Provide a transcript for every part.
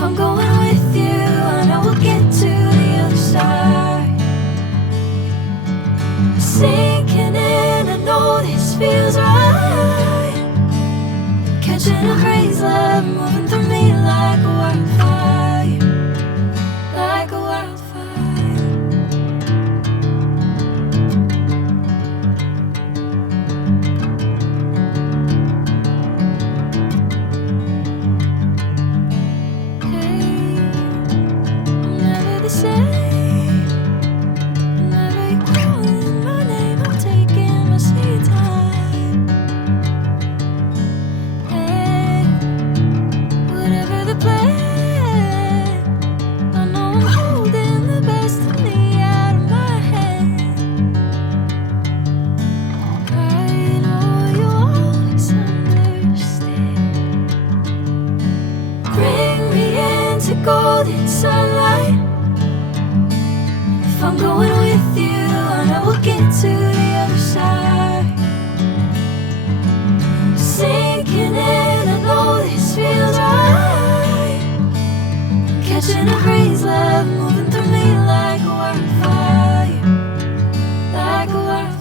If I'm going with you, I know we'll get to the other side. Sinking in, I know this feels right. Catching a crazy love, moving through me like a wildfire, like a wildfire. Golden sunlight. If I'm going with you, I know we'll get to the other side. Sinking in, I know this feels right. Catching a crazy love, moving through me like a wildfire, like a wildfire.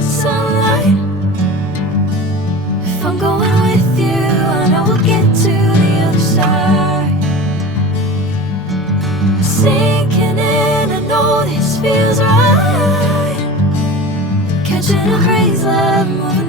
Sunlight. If I'm going with you, I know we'll get to the other side. Sinking in, I know this feels right. Catching a crazy love, moving